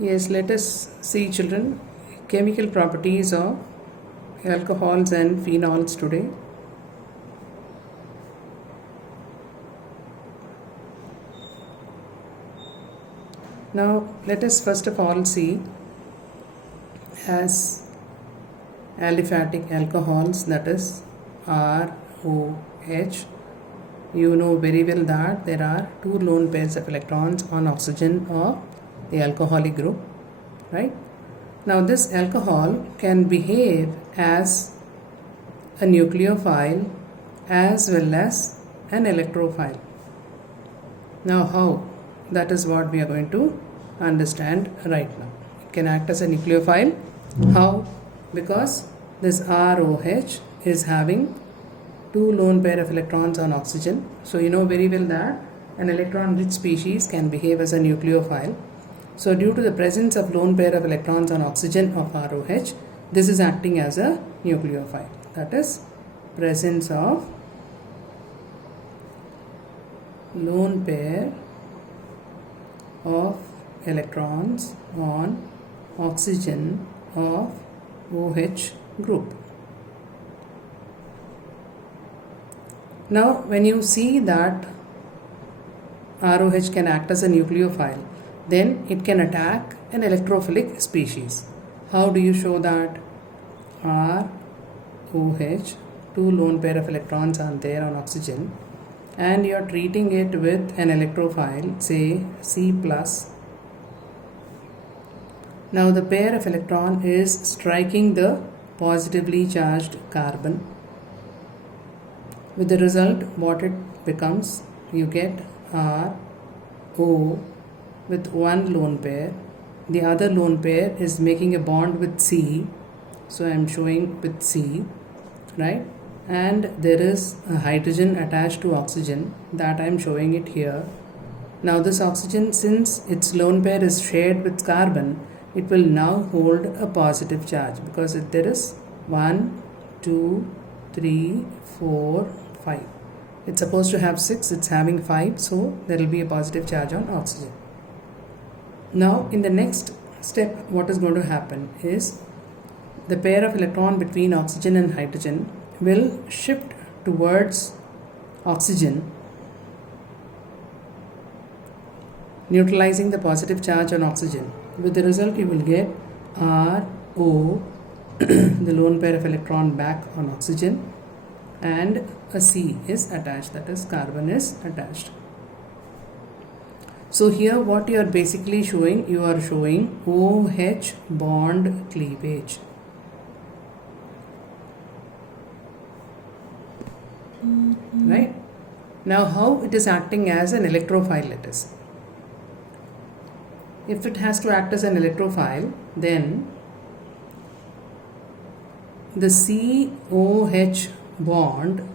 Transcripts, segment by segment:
Yes, let us see, children, chemical properties of alcohols and phenols today. Now, let us first of all see as aliphatic alcohols, that is ROH. You know very well that there are two lone pairs of electrons on oxygen of the alcoholic group, right? Now, this alcohol can behave as a nucleophile as well as an electrophile. Now, how? That is what we are going to understand right now. It can act as a nucleophile. How? Because this ROH is having two lone pair of electrons on oxygen. So you know very well that an electron-rich species can behave as a nucleophile. So due to the presence of lone pair of electrons on oxygen of ROH, this is acting as a nucleophile. That is presence of lone pair of electrons on oxygen of OH group. Now, when you see that ROH can act as a nucleophile, then it can attack an electrophilic species. How do you show that? ROH, two lone pair of electrons are there on oxygen, and you are treating it with an electrophile, say C+. Now the pair of electron is striking the positively charged carbon. With the result, what it becomes, you get RO with one lone pair. The other lone pair is making a bond with C. So I am showing with C, right? And there is a hydrogen attached to oxygen, that I am showing it here. Now this oxygen, since its lone pair is shared with carbon, it will now hold a positive charge, because there is 1, 2, 3, 4, 5. It's supposed to have 6, it's having 5, so there will be a positive charge on oxygen. Now in the next step, what is going to happen is the pair of electron between oxygen and hydrogen will shift towards oxygen, neutralizing the positive charge on oxygen. With the result, you will get RO, the lone pair of electron back on oxygen, and a C is attached, that is carbon is attached. So here what you are basically showing, you are showing OH bond cleavage. Right? Now how it is acting as an electrophile, let us see. If it has to act as an electrophile, then the COH bond,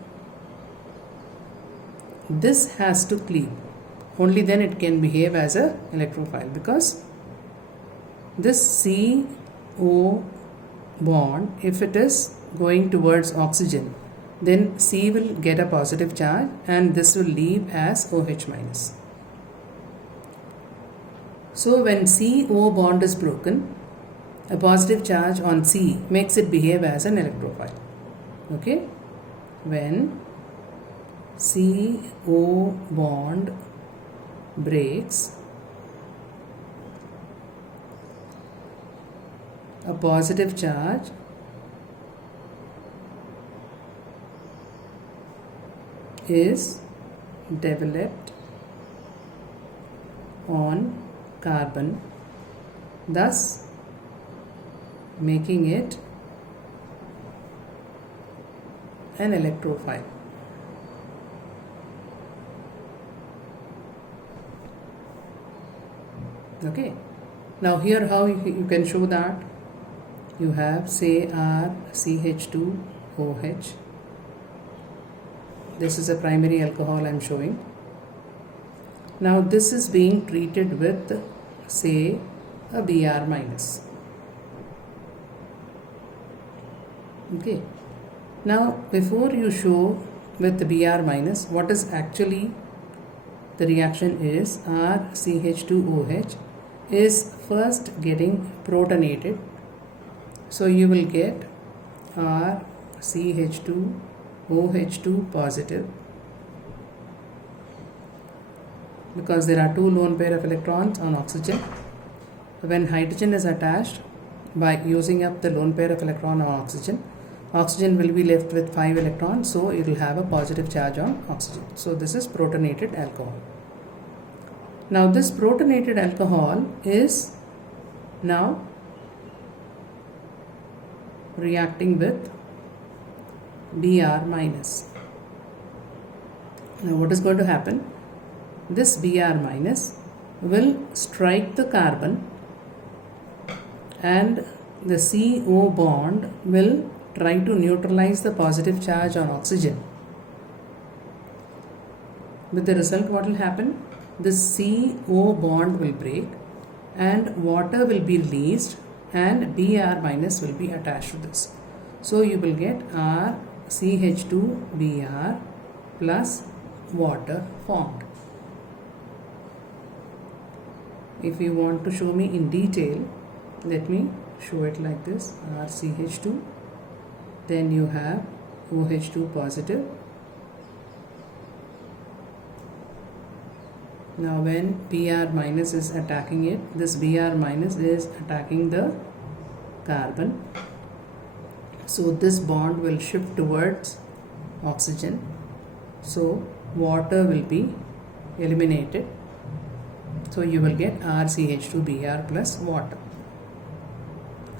this has to cleave. Only then it can behave as a electrophile, because this CO bond, if it is going towards oxygen, then C will get a positive charge and this will leave as OH minus. So when CO bond is broken, a positive charge on C makes it behave as an electrophile. Okay? When CO bond breaks, a positive charge is developed on carbon, thus making it an electrophile. Okay. Now here how you can show that. You have, say, RCH2OH. This is a primary alcohol I am showing. Now this is being treated with, say, a Br minus. Okay. Now before you show with the Br minus, what is actually the reaction is RCH2OH is first getting protonated. So you will get RCH2OH2 positive, because there are two lone pair of electrons on oxygen. When hydrogen is attached by using up the lone pair of electron on oxygen, oxygen will be left with 5 electrons, so it will have a positive charge on oxygen. So this is protonated alcohol. Now this protonated alcohol is now reacting with Br minus. Now what is going to happen? This Br minus will strike the carbon, and the CO bond will try to neutralize the positive charge on oxygen. With the result, what will happen? This CO bond will break and water will be released, and Br minus will be attached to this. So you will get RCH2Br plus water formed. If you want to show me in detail, let me show it like this. RCH2, then you have OH2 positive. Now when Br minus is attacking it, this Br minus is attacking the carbon. So this bond will shift towards oxygen. So water will be eliminated. So you will get RCH2Br plus water.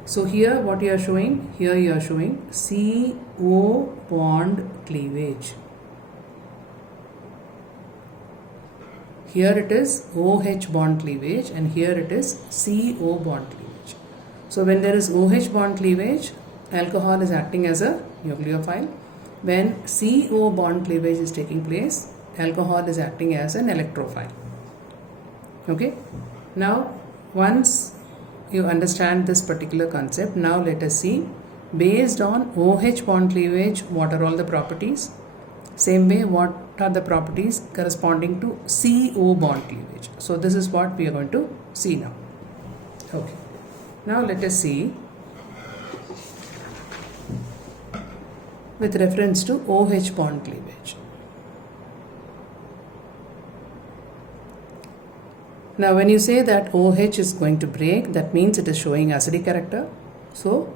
So here what you are showing? Here you are showing CO bond cleavage. Here it is OH bond cleavage, and here it is CO bond cleavage. So when there is OH bond cleavage, alcohol is acting as a nucleophile. When CO bond cleavage is taking place, alcohol is acting as an electrophile. Okay. Now once you understand this particular concept, now let us see, based on OH bond cleavage, what are all the properties? Same way, what are the properties corresponding to CO bond cleavage? So this is what we are going to see now. Okay. Now let us see with reference to OH bond cleavage. Now when you say that OH is going to break, that means it is showing acidic character. So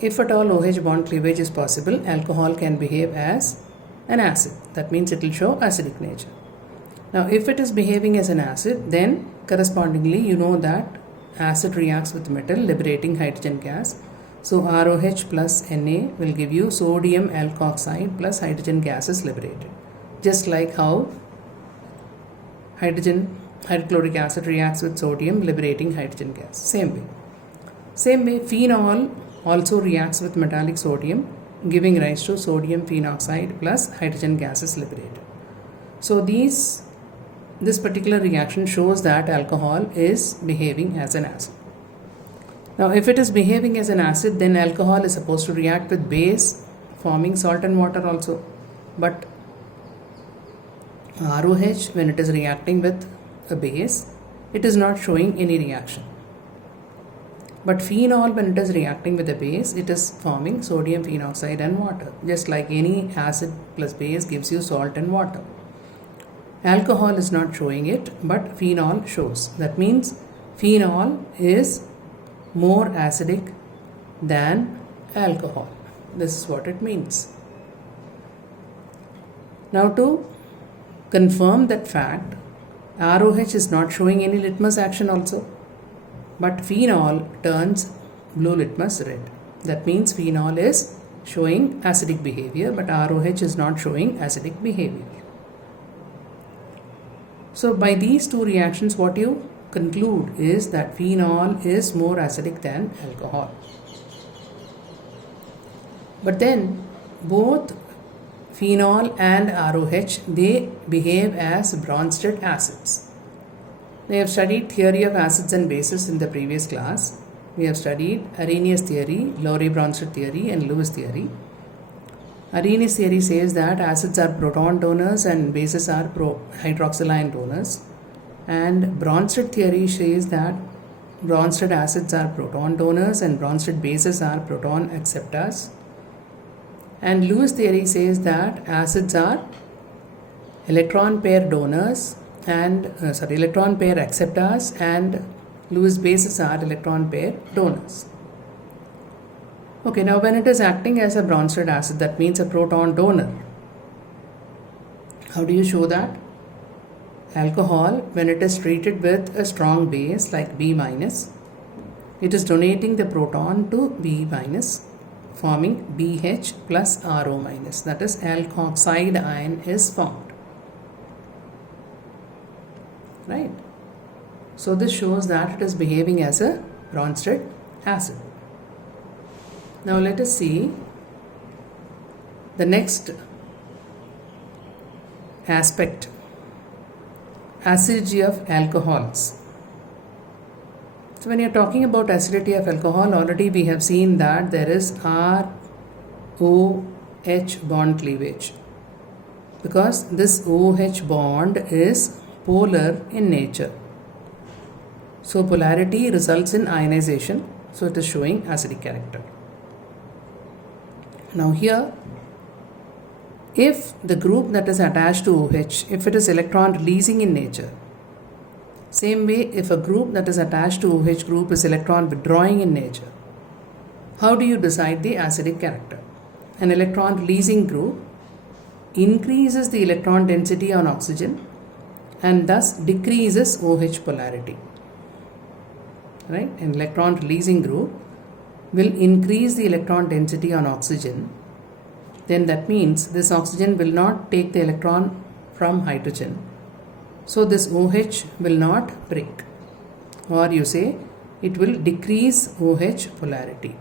if at all OH bond cleavage is possible, alcohol can behave as an acid. That means it will show acidic nature. Now if it is behaving as an acid, then correspondingly you know that acid reacts with metal, liberating hydrogen gas. So ROH plus Na will give you sodium alkoxide plus hydrogen gas is liberated. Just like how hydrochloric acid reacts with sodium, liberating hydrogen gas. Same way, phenol also reacts with metallic sodium, giving rise to sodium phenoxide plus hydrogen gas is liberated. So this particular reaction shows that alcohol is behaving as an acid. Now if it is behaving as an acid, then alcohol is supposed to react with base, forming salt and water also. But ROH, when it is reacting with a base, it is not showing any reaction. But phenol, when it is reacting with a base, it is forming sodium phenoxide and water. Just like any acid plus base gives you salt and water. Alcohol is not showing it, but phenol shows. That means phenol is more acidic than alcohol. This is what it means. Now to confirm that fact, ROH is not showing any litmus action also. But phenol turns blue litmus red. That means phenol is showing acidic behavior, but ROH is not showing acidic behavior. So by these two reactions, what you conclude is that phenol is more acidic than alcohol. But then both phenol and ROH, they behave as Bronsted acids. We have studied theory of acids and bases in the previous class. We have studied Arrhenius theory, Lowry-Bronsted theory and Lewis theory. Arrhenius theory says that acids are proton donors and bases are hydroxyl ion donors. And Bronsted theory says that Bronsted acids are proton donors and Bronsted bases are proton acceptors. And Lewis theory says that acids are electron pair donors and electron pair acceptors, and Lewis bases are electron pair donors. Okay, now when it is acting as a Bronsted acid, that means a proton donor. How do you show that? Alcohol, when it is treated with a strong base like B minus, it is donating the proton to B minus, forming BH plus RO minus. That is, alkoxide ion is formed. Right? So this shows that it is behaving as a Bronsted acid. Now let us see the next aspect, acidity of alcohols. So when you are talking about acidity of alcohol, already we have seen that there is ROH bond cleavage, because this OH bond is polar in nature. So polarity results in ionization, so it is showing acidic character. Now here, if the group that is attached to OH, if it is electron releasing in nature, same way if a group that is attached to OH group is electron withdrawing in nature, how do you decide the acidic character? An electron releasing group increases the electron density on oxygen and thus decreases OH polarity. Right? An electron releasing group will increase the electron density on oxygen. Then that means this oxygen will not take the electron from hydrogen. So this OH will not break. Or you say it will decrease OH polarity.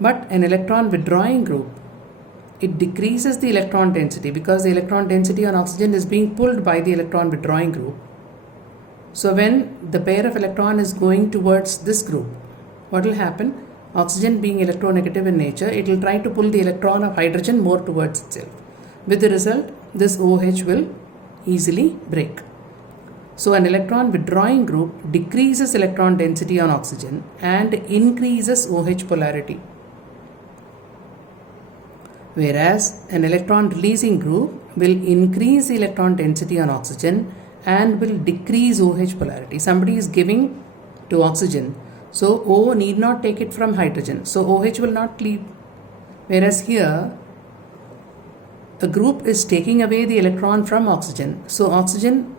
But an electron withdrawing group, it decreases the electron density because the electron density on oxygen is being pulled by the electron withdrawing group. So when the pair of electron is going towards this group, what will happen? Oxygen being electronegative in nature, it will try to pull the electron of hydrogen more towards itself. With the result, this OH will easily break. So an electron withdrawing group decreases electron density on oxygen and increases OH polarity. Whereas an electron releasing group will increase the electron density on oxygen and will decrease OH polarity. Somebody is giving to oxygen, so O need not take it from hydrogen, so OH will not cleave. Whereas here, a group is taking away the electron from oxygen, so oxygen,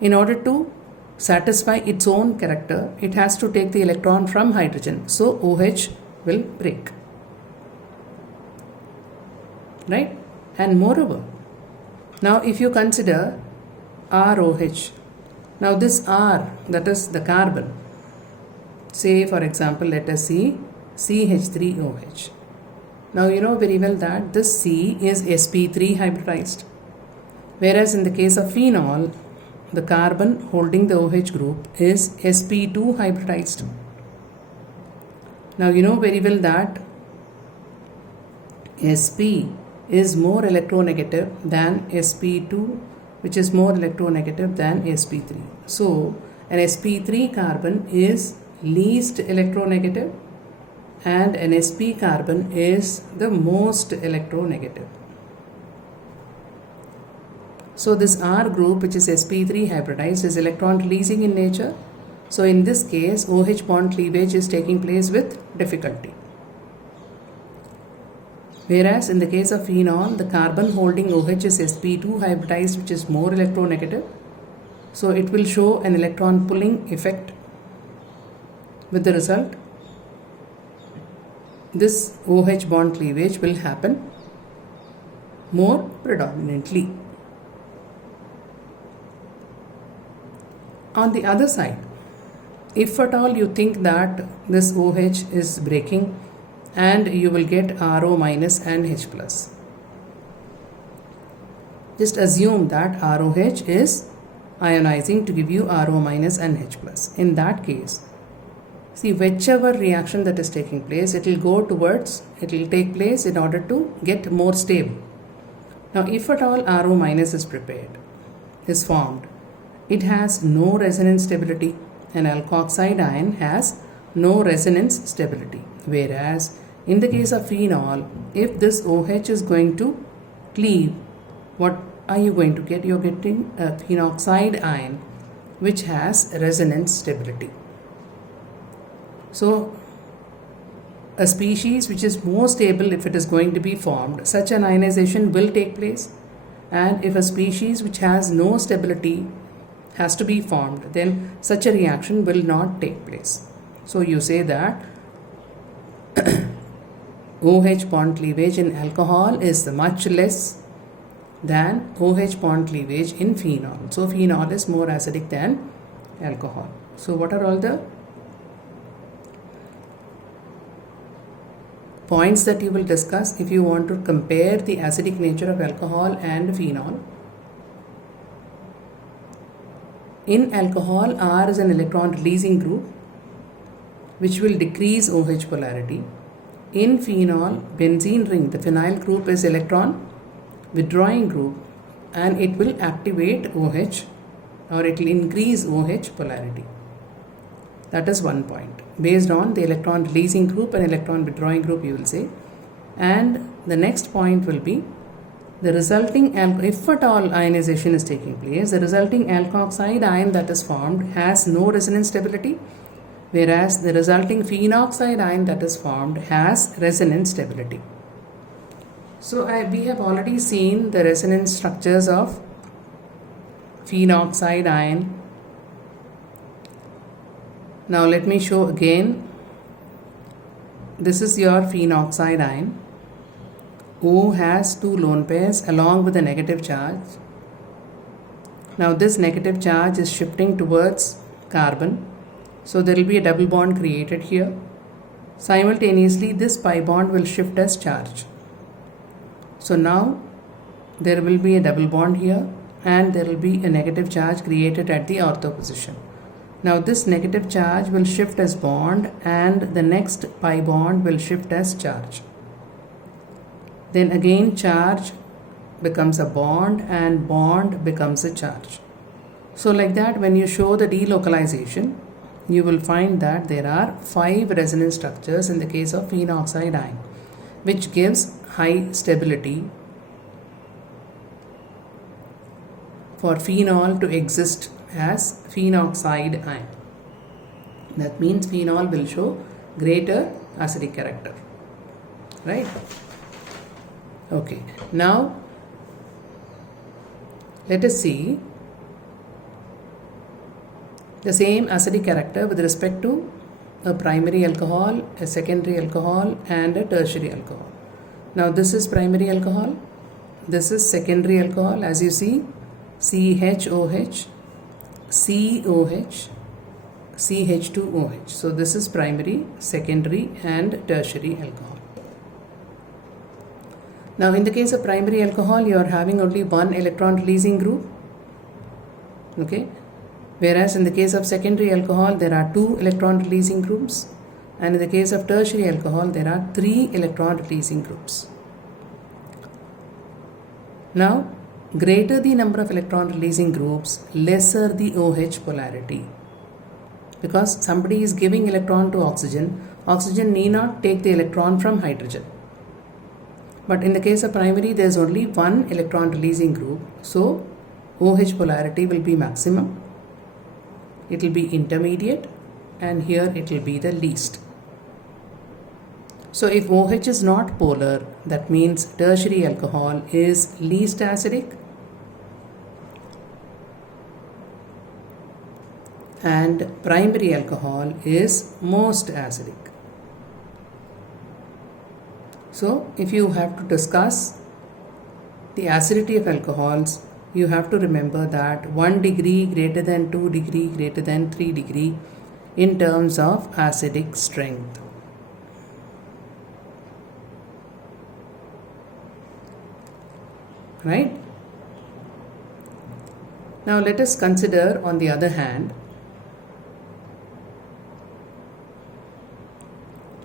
in order to satisfy its own character, it has to take the electron from hydrogen, so OH will break. Right? And moreover, now if you consider ROH, now this R, that is the carbon, say for example, let us see CH3OH. Now you know very well that this C is sp3 hybridized, whereas in the case of phenol, the carbon holding the OH group is sp2 hybridized. Now you know very well that Sp is more electronegative than sp2, which is more electronegative than sp3. So an sp3 carbon is least electronegative and an sp carbon is the most electronegative. So this R group, which is sp3 hybridized, is electron releasing in nature. So in this case, OH bond cleavage is taking place with difficulty. Whereas in the case of phenol, the carbon holding OH is sp2 hybridized, which is more electronegative. So it will show an electron pulling effect. With the result, this OH bond cleavage will happen more predominantly. On the other side, if at all you think that this OH is breaking and you will get RO minus and H plus, just assume that ROH is ionizing to give you RO minus and H plus. In that case, see, whichever reaction that is taking place, it will take place in order to get more stable. Now if at all RO minus is formed, it has no resonance stability an alkoxide ion has no resonance stability. Whereas in the case of phenol, if this OH is going to cleave, what are you going to get? You're getting a phenoxide ion which has resonance stability. So a species which is more stable, if it is going to be formed, such an ionization will take place. And if a species which has no stability has to be formed, then such a reaction will not take place. So you say that OH bond cleavage in alcohol is much less than OH bond cleavage in phenol. So phenol is more acidic than alcohol. So what are all the points that you will discuss if you want to compare the acidic nature of alcohol and phenol? In alcohol, R is an electron releasing group which will decrease OH polarity. In phenol, benzene ring, the phenyl group is electron withdrawing group and it will activate OH, or it will increase OH polarity. That is one point. Based on the electron releasing group and electron withdrawing group, you will say. And the next point will be the resulting, if at all ionization is taking place, the resulting alkoxide ion that is formed has no resonance stability, whereas the resulting phenoxide ion that is formed has resonance stability. So we have already seen the resonance structures of phenoxide ion. Now let me show again. This is your phenoxide ion. O has two lone pairs along with a negative charge. Now this negative charge is shifting towards carbon. So there will be a double bond created here. Simultaneously, this pi bond will shift as charge. So now there will be a double bond here and there will be a negative charge created at the ortho position. Now this negative charge will shift as bond and the next pi bond will shift as charge. Then again charge becomes a bond and bond becomes a charge. So like that, when you show the delocalization, you will find that there are 5 resonance structures in the case of phenoxide ion, which gives high stability for phenol to exist as phenoxide ion. That means phenol will show greater acidic character, right? Okay, now let us see the same acidic character with respect to a primary alcohol, a secondary alcohol and a tertiary alcohol. Now this is primary alcohol, this is secondary alcohol. As you see, CHOH, COH, CH2OH. So this is primary, secondary and tertiary alcohol. Now in the case of primary alcohol, you are having only one electron releasing group, okay? Whereas in the case of secondary alcohol, there are 2 electron releasing groups, and in the case of tertiary alcohol, there are 3 electron releasing groups. Now, greater the number of electron releasing groups, lesser the OH polarity. Because somebody is giving electron to oxygen, oxygen need not take the electron from hydrogen. But in the case of primary, there is only one electron releasing group, so OH polarity will be maximum. It will be intermediate, and here it will be the least. So if OH is not polar, that means tertiary alcohol is least acidic and primary alcohol is most acidic. So if you have to discuss the acidity of alcohols, you have to remember that 1 degree greater than 2 degree greater than 3 degree in terms of acidic strength. Right? Now let us consider, on the other hand,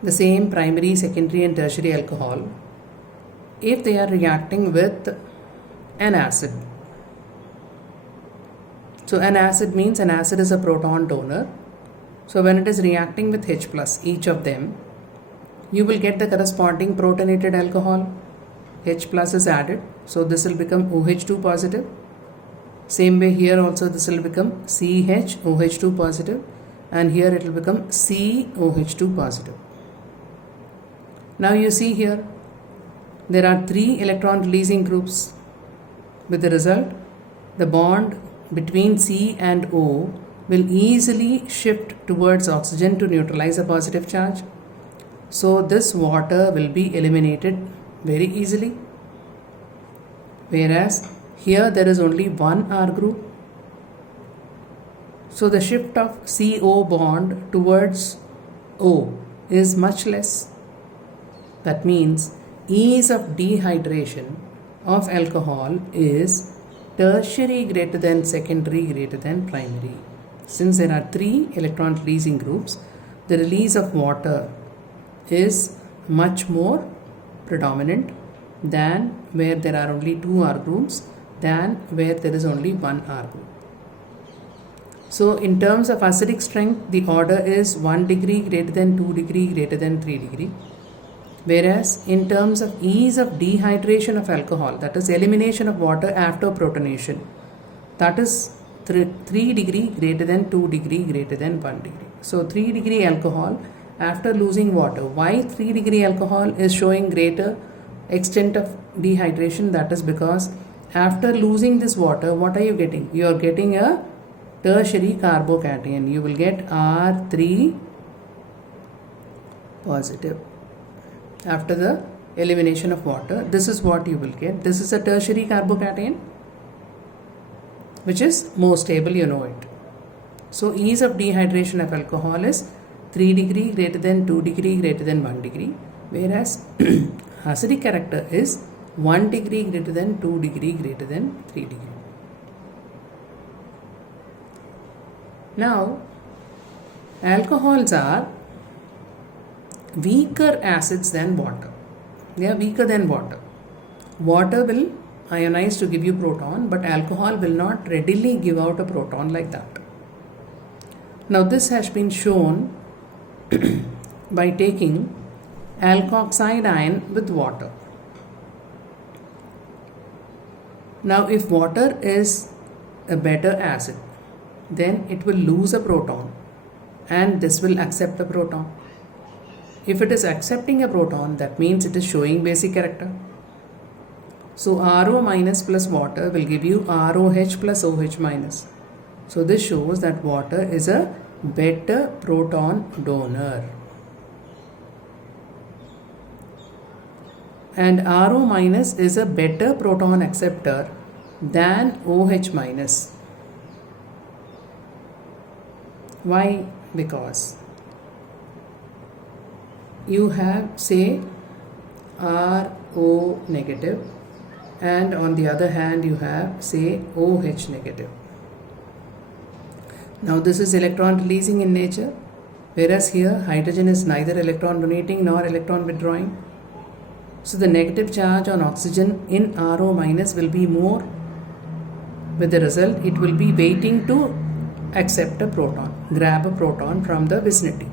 the same primary, secondary and tertiary alcohol if they are reacting with an acid. So an acid means an acid is a proton donor So when it is reacting with H plus, each of them, you will get the corresponding protonated alcohol. H plus is added, so this will become OH2 positive. Same way here also this will become CHOH2 positive, and here it will become COH2 positive. Now you see here, there are 3 electron releasing groups. With the result, the bond between C and O will easily shift towards oxygen to neutralize a positive charge. So this water will be eliminated very easily. Whereas here there is only one R group. So the shift of CO bond towards O is much less. That means ease of dehydration of alcohol is tertiary greater than secondary greater than primary. Since there are 3 electron releasing groups, the release of water is much more predominant than where there are only 2 R groups than where there is only 1 R group. So in terms of acidic strength, the order is 1 degree greater than 2 degree greater than 3 degree. Whereas in terms of ease of dehydration of alcohol, that is elimination of water after protonation, that is 3 degree greater than 2 degree greater than 1 degree. So 3 degree alcohol after losing water. Why 3 degree alcohol is showing greater extent of dehydration? That is because after losing this water, what are you getting? You are getting a tertiary carbocation. You will get R3 positive. After the elimination of water, this is what you will get. This is a tertiary carbocation, which is more stable, you know it. So ease of dehydration of alcohol is 3 degree greater than 2 degree greater than 1 degree, whereas acidic character is 1 degree greater than 2 degree greater than 3 degree. Now, alcohols are weaker acids than water. They are weaker than water. Water will ionize to give you proton, but alcohol will not readily give out a proton like that. Now this has been shown by taking alkoxide ion with water. Now if water is a better acid, then it will lose a proton and this will accept the proton. If it is accepting a proton, that means it is showing basic character. So RO minus plus water will give you ROH plus OH minus. So this shows that water is a better proton donor. And RO minus is a better proton acceptor than OH minus. Why? Because you have, say, RO negative, and on the other hand you have, say, OH negative. Now this is electron releasing in nature, whereas here hydrogen is neither electron donating nor electron withdrawing. So the negative charge on oxygen in RO minus will be more. With the result, it will be waiting to accept a proton, grab a proton from the vicinity.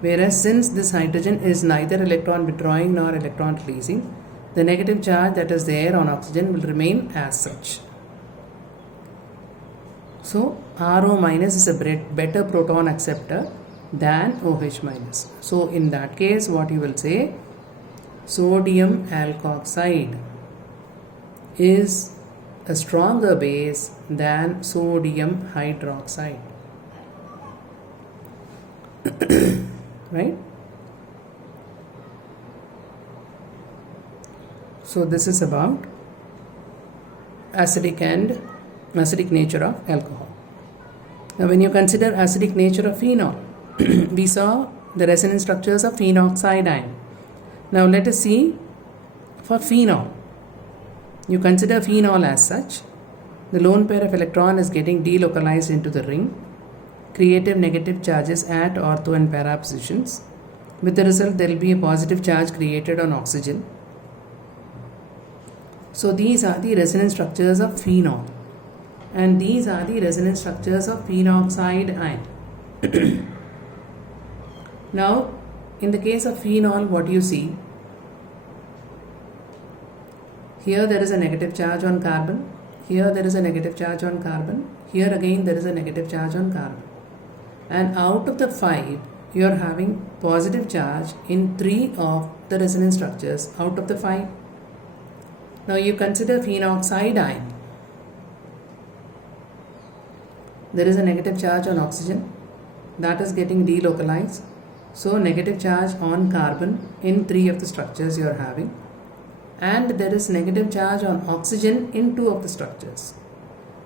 Whereas since this hydrogen is neither electron withdrawing nor electron releasing, the negative charge that is there on oxygen will remain as such. So RO minus is a better proton acceptor than OH minus. So in that case, what you will say, sodium alkoxide is a stronger base than sodium hydroxide. Right? So this is about acidic nature of alcohol. Now when you consider acidic nature of phenol, we saw the resonance structures of phenoxide ion. Now let us see for phenol. You consider phenol as such. The lone pair of electron is getting delocalized into the ring. Creative negative charges at ortho and para positions. With the result, there will be a positive charge created on oxygen. So these are the resonance structures of phenol, and these are the resonance structures of phenoxide ion. Now, in the case of phenol, what do you see? Here there is a negative charge on carbon. Here there is a negative charge on carbon. Here again there is a negative charge on carbon. And out of the 5, you are having positive charge in 3 of the resonance structures out of the 5. Now you consider phenoxide ion. There is a negative charge on oxygen that is getting delocalized. So negative charge on carbon in 3 of the structures you are having. And there is negative charge on oxygen in 2 of the structures.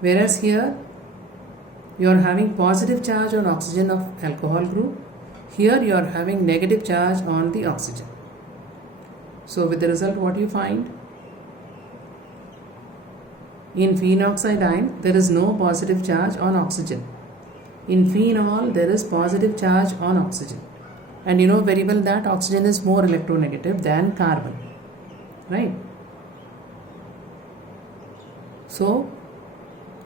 Whereas here you are having positive charge on oxygen of alcohol group. Here you are having negative charge on the oxygen. So with the result, what you find? In phenoxide ion, there is no positive charge on oxygen. In phenol, there is positive charge on oxygen. And you know very well that oxygen is more electronegative than carbon. Right? So,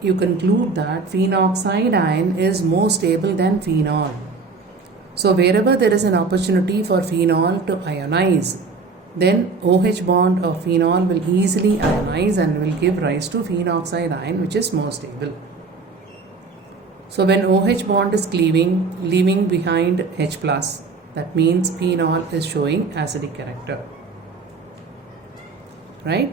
you conclude that phenoxide ion is more stable than phenol. So, wherever there is an opportunity for phenol to ionize, then OH bond of phenol will easily ionize and will give rise to phenoxide ion, which is more stable. So, when OH bond is cleaving, leaving behind H+, that means phenol is showing acidic character. Right?